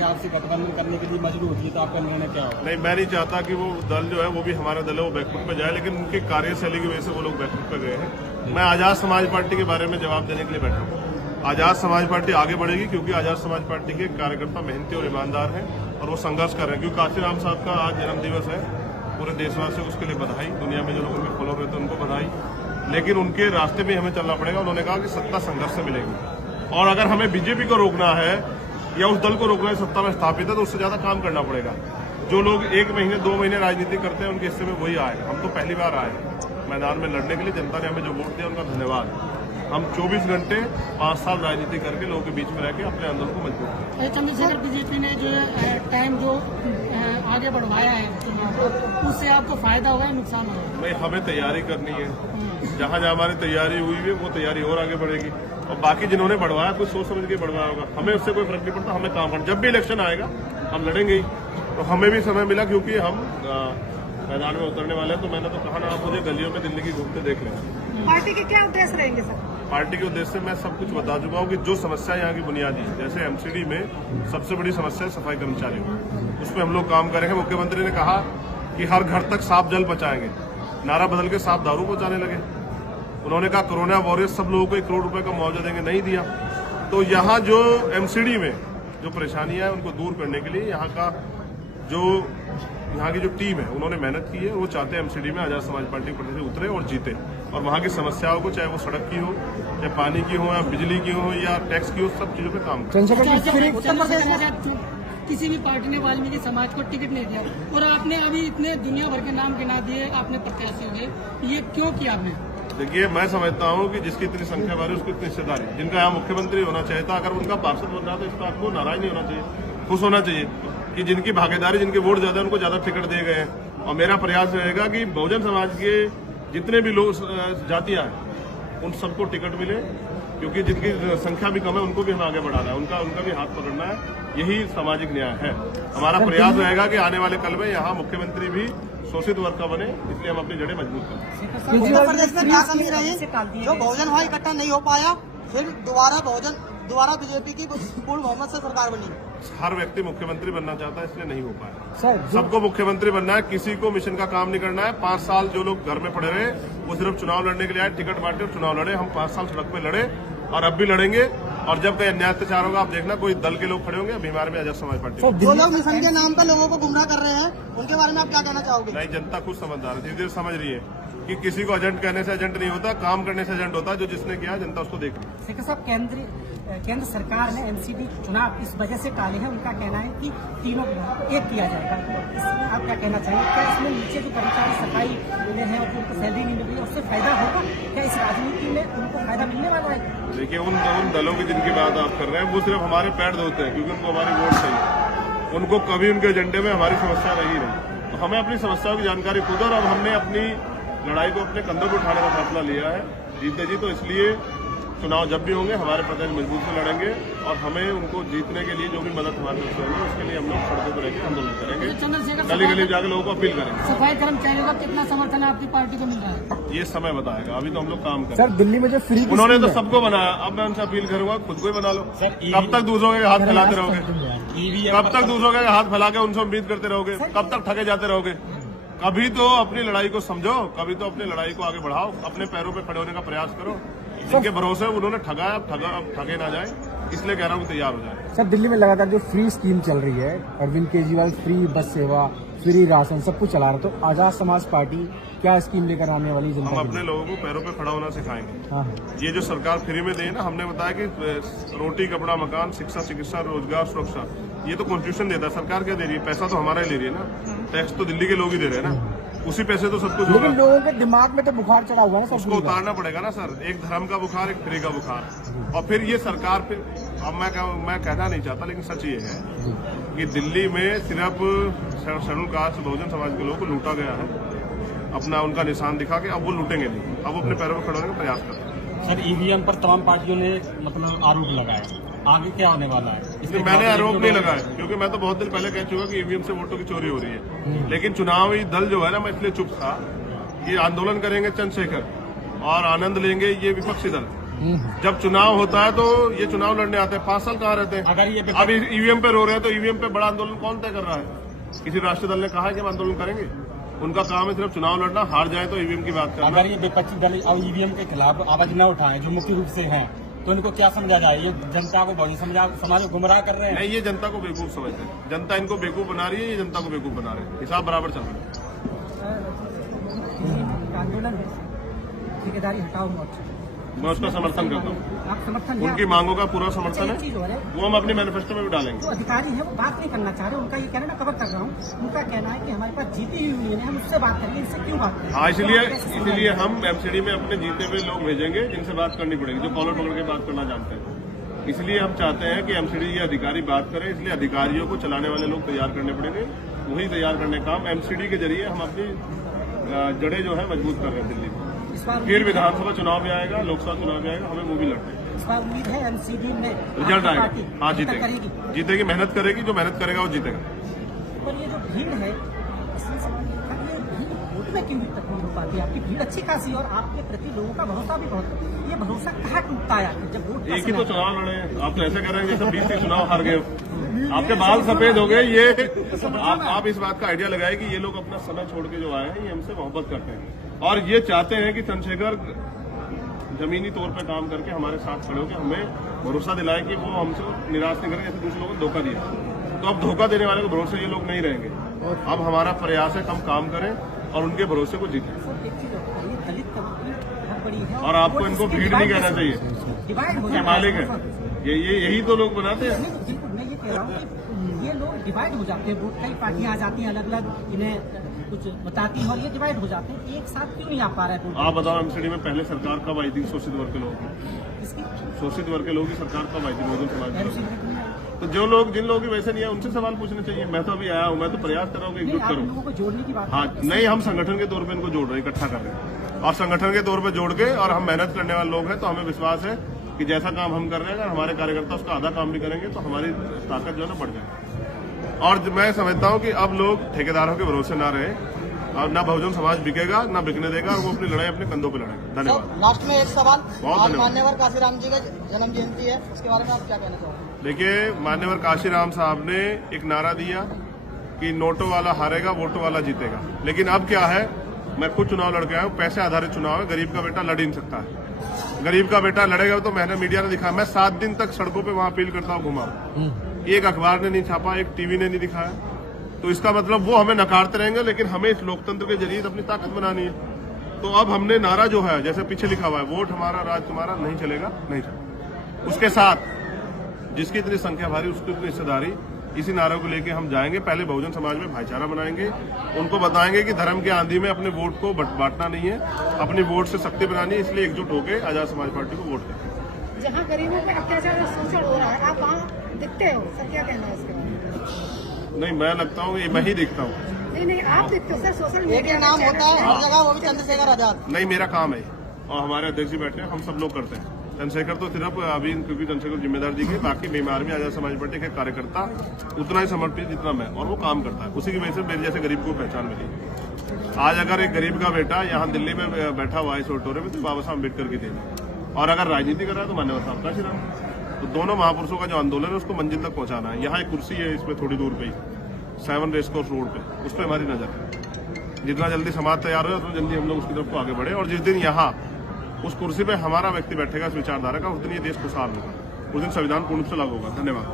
से आपसे गठबंधन करने के लिए मजबूर होती है, तो आपका निर्णय क्या होगा? नहीं, मैं नहीं चाहता कि वो दल जो है वो भी हमारा दल है वो बैकफुट पे जाए, लेकिन उनकी कार्यशैली की वजह से वो लोग बैकफुट पे गए हैं। मैं आजाद समाज पार्टी के बारे में जवाब देने के लिए बैठा हूँ। आजाद समाज पार्टी आगे बढ़ेगी क्योंकि आजाद समाज पार्टी के कार्यकर्ता मेहनती और ईमानदार हैं और वो संघर्ष कर रहे हैं। क्योंकि काशीराम साहब का आज जन्मदिवस है, पूरे देशवासियों को उसके लिए बधाई, दुनिया में जो लोग उनके फॉलो करते हैं उनको बधाई। लेकिन उनके रास्ते में हमें चलना पड़ेगा। उन्होंने कहा कि सत्ता संघर्ष से मिलेगी और अगर हमें बीजेपी को रोकना है या उस दल को रोकना है सत्ता में स्थापित है तो उससे ज्यादा काम करना पड़ेगा। जो लोग 1 महीने 2 महीने राजनीति करते हैं उनके हिस्से में वही आए। हम तो पहली बार आए मैदान में लड़ने के लिए। जनता ने हमें जो वोट दिया उनका धन्यवाद। हम 24 घंटे 5 साल राजनीति करके लोगों के बीच में रहकर अपने आंदोलन को मजबूत किया। चंद्रशेखर, बीजेपी ने जो टाइम जो आगे बढ़वाया है उससे आपको फायदा होगा या नुकसान होगा? नहीं, हमें तैयारी करनी है। जहाँ जहाँ हमारी तैयारी हुई है वो तैयारी और आगे बढ़ेगी और बाकी जिन्होंने बढ़वाया कुछ सोच समझ के बढ़वाया होगा। हमें उससे कोई फर्क नहीं पड़ता। हमें काम करना, जब भी इलेक्शन आएगा हम लड़ेंगे ही। तो हमें भी समय मिला क्योंकि हम मैदान में उतरने वाले हैं। तो मैंने तो कहा ना, आप मुझे गलियों में दिल्ली की घूमते देख लें। पार्टी के क्या उद्देश्य रहेंगे सर? पार्टी के उद्देश्य मैं सब कुछ बता चुका हूँ कि जो समस्या यहाँ की बुनियादी, जैसे एमसीडी में सबसे बड़ी समस्या है सफाई कर्मचारियों, उस पर हम लोग काम करेंगे। मुख्यमंत्री ने कहा कि हर घर तक साफ जल पहुंचाएंगे। नारा बदल के साफ दारू पहुंचाने लगे। उन्होंने कहा कोरोना वॉरियर्स सब लोगों को 1 करोड़ रुपए का मुआवजा देंगे, नहीं दिया। तो यहाँ जो एमसीडी में जो परेशानियां हैं उनको दूर करने के लिए यहाँ की जो टीम है उन्होंने मेहनत की है। वो चाहते हैं एमसीडी में आजाद समाज पार्टी से उतरे और जीते और वहाँ की समस्याओं को, चाहे वो सड़क की हो या पानी की हो या बिजली की हो या टैक्स की हो, सब चीजों पे काम करें। किसी भी पार्टी ने वाल्मीकि समाज को टिकट नहीं दिया और आपने अभी इतने दुनिया भर के नाम गिना दिए आपने प्रत्याशी हो गए, ये क्यों किया आपने? देखिए, मैं समझता हूँ कि जिसकी इतनी संख्या बढ़ी उसकी इतनी हिस्सेदारी। जिनका यहाँ मुख्यमंत्री होना चाहिए था, अगर उनका पार्षद बन रहा था, इस पर आपको नाराज नहीं होना चाहिए, खुश होना चाहिए कि जिनकी भागीदारी, जिनके वोट ज्यादा है उनको ज्यादा टिकट दिए गए हैं। और मेरा प्रयास रहेगा कि बहुजन समाज के जितने भी लोग जातियां हैं उन सबको टिकट मिले, क्योंकि जिनकी संख्या भी कम है उनको भी हमें आगे बढ़ाना है, उनका भी हाथ पकड़ना है। यही सामाजिक न्याय है। हमारा प्रयास रहेगा कि आने वाले कल में यहाँ मुख्यमंत्री भी शोषित वर्ग का बने, इसलिए हम अपनी जड़ें मजबूत करें। उत्तर प्रदेश में क्या कमी रही जो बहुजन वहाँ इकट्ठा नहीं हो पाया, फिर दोबारा बीजेपी की पूर्ण बहुमत से सरकार बनी? हर व्यक्ति मुख्यमंत्री बनना चाहता है, इसलिए नहीं हो पाया। सबको मुख्यमंत्री बनना है, किसी को मिशन का काम नहीं करना है। 5 साल जो लोग घर में पड़े रहे वो सिर्फ चुनाव लड़ने के लिए आए, टिकट बांटे और चुनाव लड़े। हम 5 साल सड़क पे लड़े और अब भी लड़ेंगे। और जब कहीं अन्याय अत्याचार होगा आप देखना कोई दल के लोग खड़े होंगे। अभी हमारे में आजाद समाज पार्टी जो लोग मिशन के नाम पर लोगों को गुमराह कर रहे हैं उनके बारे में आप क्या कहना चाहोगे? नहीं, जनता खुद समझदार है, धीरे धीरे समझ रही है कि किसी को एजेंट कहने से एजेंट नहीं होता, काम करने से एजेंट होता है। जो जिसने किया जनता उसको देख रही है। शेखर साहब, केंद्र सरकार ने एमसीडी चुनाव इस वजह से टाले हैं। उनका कहना है कि तीनों एक किया जाएगा। इसमें आप क्या कहना चाहिए? क्या इसमें नीचे जो कर्मचारी सफाई मिले हैं और उनको सैलरी नहीं मिल रही है उससे फायदा होगा? क्या इस राजनीति में उनको फायदा मिलने वाला है? देखिए, उन दलों की जिनकी बात आप कर रहे हैं वो सिर्फ हमारे पैर धोते हैं क्योंकि उनको हमारी वोट चाहिए। उनको कभी उनके एजेंडे में हमारी समस्या रही नहीं। तो हमें अपनी समस्याओं की जानकारी खुद, और अब हमने अपनी लड़ाई को अपने कंधों पर उठाने का फैसला लिया है जीते जी। तो इसलिए चुनाव जब भी होंगे हमारे प्रदेश मजबूत से लड़ेंगे और हमें उनको जीतने के लिए जो भी मदद हमारे तरफ से होगी उसके लिए हम लोग सड़कों पर रहकर आंदोलन करेंगे, गली गली जाकर लोगों को अपील करेंगे। सफाई कर्मचारियों का कितना समर्थन आपकी पार्टी को मिल रहा है ये समय बताएगा। अभी तो हम लोग काम करें। सर, दिल्ली में जो फ्री उन्होंने तो सबको बनाया, अब मैं उनसे अपील करूंगा खुद को ही बना लो। कब तक दूसरों के हाथ फैलाते रहोगे? कब तक दूसरों के हाथ फैला के उनसे उम्मीद करते रहोगे? कब तक ठगे जाते रहोगे? कभी तो अपनी लड़ाई को समझो, कभी तो अपनी लड़ाई को आगे बढ़ाओ, अपने पैरों पे खड़े होने का प्रयास करो। जिनके भरोसे उन्होंने ठगाया, अब ठगे ना जाए, इसलिए कह रहा हूँ तैयार हो जाए। सर, दिल्ली में लगातार जो फ्री स्कीम चल रही है, अरविंद केजरीवाल फ्री बस सेवा, फ्री राशन, सब कुछ चला रहा है, तो आजाद समाज पार्टी क्या स्कीम लेकर आने वाली जनता? हम अपने लोगों को पैरों पे खड़ा होना सिखाएंगे। हाँ। ये जो सरकार फ्री में दे ना, हमने बताया कि रोटी, कपड़ा, मकान, शिक्षा, चिकित्सा, रोजगार, सुरक्षा, ये तो कॉन्स्टिट्यूशन देता है। सरकार क्या दे रही है? पैसा तो हमारा ही ले रही है ना, टैक्स तो दिल्ली के लोग ही दे रहे हैं ना, उसी पैसे तो सब कुछ होगा। लेकिन लोगों के दिमाग में तो बुखार चढ़ा हुआ है ना, उसको उतारना पड़ेगा ना सर। एक धर्म का बुखार, एक फ्री का बुखार। और फिर ये सरकार पे, अब मैं कहना नहीं चाहता लेकिन सच ये है कि दिल्ली में सिर्फ शेड्यूल कास्ट बहुजन समाज के लोगों को लूटा गया है, अपना उनका निशान दिखा के। अब वो लूटेंगे नहीं, अब वो अपने पैरों पर खड़े होने का प्रयास कर रहे हैं। सर, ईवीएम पर तमाम पार्टियों ने मतलब आरोप लगाया, आगे क्या आने वाला है? इसलिए मैंने आरोप नहीं लगाया क्योंकि मैं तो बहुत दिन पहले कह चुका कि ईवीएम से वोटों की चोरी हो रही है। लेकिन चुनावी दल जो है ना, मैं इसलिए चुप था कि आंदोलन करेंगे चंद्रशेखर और आनंद लेंगे ये विपक्षी दल। जब चुनाव होता है तो ये चुनाव लड़ने आते हैं, 5 साल कहाँ रहते हैं। अगर ये अब ईवीएम पे रो रहे हैं तो ईवीएम पे बड़ा आंदोलन कौन तय कर रहा है? किसी राष्ट्रीय दल ने कहा है कि हम आंदोलन करेंगे? उनका काम है सिर्फ चुनाव लड़ना, हार जाए तो ईवीएम की बात करना। अगर ये विपक्षी दल अब ईवीएम के खिलाफ आवाज न उठाए जो मुख्य रूप से हैं, तो इनको क्या समझा जाए? ये जनता को बहुत समाज को गुमराह कर रहे हैं। नहीं, ये जनता को बेवकूफ समझते हैं। जनता इनको बेवकूफ बना रही है, ये जनता को बेवकूफ बना रहे हैं। हिसाब बराबर चल रहा है। आंदोलन ठेकेदारी हटाओ मोर्चा, मैं उसका समर्थन करता हूँ। आप समर्थन उनकी मांगों का पूरा समर्थन चीज हो है, रहा है। वो हम अपने मैनिफेस्टो में भी डालेंगे। जो अधिकारी है वो बात नहीं करना चाह रहे, उनका ये कहना, मैं कवर कर रहा हूँ, उनका कहना है कि हमारे पास जीती हुई यूनियन है, हम उससे बात करेंगे, इससे क्यों बात करें? हाँ, इसीलिए हम एमसीडी में अपने जीते हुए लोग भेजेंगे जिनसे बात करनी पड़ेगी, जो कॉलर पकड़ के बात करना जानते हैं। इसलिए हम चाहते हैं कि एमसीडी ये अधिकारी बात करें, इसलिए अधिकारियों को चलाने वाले लोग तैयार करने पड़ेंगे। वही तैयार करने का काम एमसीडी के जरिए हम अपनी जड़ें जो है मजबूत कर रहे हैं दिल्ली में। फिर विधानसभा चुनाव भी आएगा, लोकसभा चुनाव भी आएगा, हमें वो भी लड़ते हैं। इस बार उम्मीद है एमसीडी में रिजल्ट आएगा। हाँ, जीतेगी, जीतेगी, मेहनत करेगी, जो मेहनत करेगा वो जीतेगा। और ये जो भीड़ है, ये भीड़ वोट में क्यों तक नहीं हो पाती? आपकी भीड़ अच्छी खासी और आपके प्रति लोगों का भरोसा भी बहुत, ये भरोसा कहाँ टूटता है आखिर जब वोट? एक ही तो चुनाव लड़े हैं, आप तो ऐसे कह रहे हैं जैसे 20 चुनाव हार गए, आपके बाल सफेद हो गए। ये आप इस बात का आइडिया लगाए कि ये लोग अपना समय छोड़ के जो आए हैं, ये हमसे मोहब्बत करते हैं और ये चाहते हैं कि चंद्रशेखर जमीनी तौर पे काम करके हमारे साथ खड़े होकर हमें भरोसा दिलाए कि वो हमसे निराश नहीं करेंगे, जैसे दूसरे लोगों को धोखा दिया। तो अब धोखा देने वाले को भरोसे ये लोग नहीं रहेंगे। अब हमारा प्रयास है हम काम करें और उनके भरोसे को जीतें। और आपको इनको भीड़ नहीं कहना चाहिए, ये मालिक है, यही तो लोग बनाते हैं। मैं ये कह रहा हूँ कि ये लोग डिवाइड हो जाते हैं, वोट कई पार्टियां आ जाती हैं अलग अलग, इन्हें कुछ बताती हैं और ये डिवाइड हो जाते हैं, एक साथ क्यों नहीं आ पा रहा है? आप बताओ एमसीडी में पहले सरकार कब आई थी? शोषित वर्ग के लोग, शोषित वर्ग के लोग की सरकार कब आई थी? बहुजन समाज की। तो जो लोग जिन लोगों की वैसे नहीं है उनसे सवाल पूछने चाहिए। मैं तो अभी आया हूँ, मैं तो प्रयास कर रहा हूँ कि एकजुट करूँ। लोगों को जोड़ने की बात, हाँ, नहीं, हम संगठन के तौर पे इनको जोड़ रहे हैं, इकट्ठा कर रहे हैं और संगठन के तौर पे जोड़ के, और हम मेहनत करने वाले लोग हैं तो हमें विश्वास है कि जैसा काम हम कर रहे हैं अगर हमारे कार्यकर्ता उसका आधा काम भी करेंगे तो हमारी ताकत जो है ना बढ़ जाएगी। और मैं समझता हूँ कि अब लोग ठेकेदारों के भरोसे ना रहे और ना बहुजन समाज बिकेगा, ना बिकने देगा, वो अपनी लड़ाई अपने कंधों पे लड़ेगा। धन्यवाद। लास्ट में एक सवाल, बहुत मान्यवर काशीराम जी का जन्म जयंती है, उसके बारे में आप क्या कहना चाहोगे? देखिए, मान्यवर काशीराम साहब ने एक नारा दिया कि नोटों वाला हारेगा, वोटों वाला जीतेगा। लेकिन अब क्या है, मैं खुद चुनाव लड़के आया हूँ, पैसे आधारित चुनाव है, गरीब का बेटा लड़ ही नहीं सकता है। गरीब का बेटा लड़ेगा तो मैंने मीडिया ने दिखाया, मैं 7 दिन तक सड़कों पे वहां अपील करता हूँ, घुमा, एक अखबार ने नहीं छापा, एक टीवी ने नहीं दिखाया। तो इसका मतलब वो हमें नकारते रहेंगे, लेकिन हमें इस लोकतंत्र के जरिए अपनी ताकत बनानी है। तो अब हमने नारा जो है, जैसे पीछे लिखा हुआ है, वोट हमारा राज तुम्हारा, नहीं चलेगा, नहीं चलेगा। उसके साथ जिसकी इतनी संख्या भारी उसकी इतनी हिस्सेदारी, इसी नारे को लेके हम जाएंगे। पहले बहुजन समाज में भाईचारा बनाएंगे, उनको बताएंगे कि धर्म के आंधी में अपने वोट को बांटना नहीं है, अपनी वोट से शक्ति बनानी है। इसलिए एकजुट होकर आजाद समाज पार्टी को वोट करें। जहाँ गरीबों पर अत्याचार और शोषण हो रहा है, आप वहाँ दिखते हो, सर क्या कहना है इसके बारे में? नहीं, मैं लगता हूँ मैं ही दिखता हूँ। नहीं, आप दिखते हो सर, सोशल एक मीडिया नाम होता है हर जगह, वो भी चंद्रशेखर आजाद। नहीं, मेरा काम है और हमारे अध्यक्ष जी बैठे हैं, हम सब लोग करते हैं। चंद्रशेखर तो सिर्फ अभी क्योंकि चंद्रशेखर जिम्मेदार दी गई, बाकी बीमार में आजाद समाज पार्टी के कार्यकर्ता उतना ही समर्पित जितना मैं, और वो काम करता है। उसी की वजह से मेरे जैसे गरीब को पहचान मिली। आज अगर एक गरीब का बेटा यहाँ दिल्ली में बैठा हुआ है इस ऑडिटोरियम में, तो बाबा साहब अम्बेडकर की देन, और अगर राजनीति कर रहा है तो मान्यवर साहब काशीराम। तो दोनों महापुरुषों का जो आंदोलन है उसको मंजिल तक पहुंचाना है। यहाँ एक कुर्सी है इसमें थोड़ी दूर पे ही, 7 रेसकोर्स रोड पे, उस पर हमारी नजर है। जितना जल्दी समाज तैयार हो उतना जल्दी हम लोग उसकी तरफ को आगे बढ़े, और जिस दिन यहाँ उस कुर्सी पे हमारा व्यक्ति बैठेगा इस विचारधारा का, उस दिन ये देश खुशहाल होगा, उस दिन संविधान पूर्ण रूप से लागू होगा। धन्यवाद।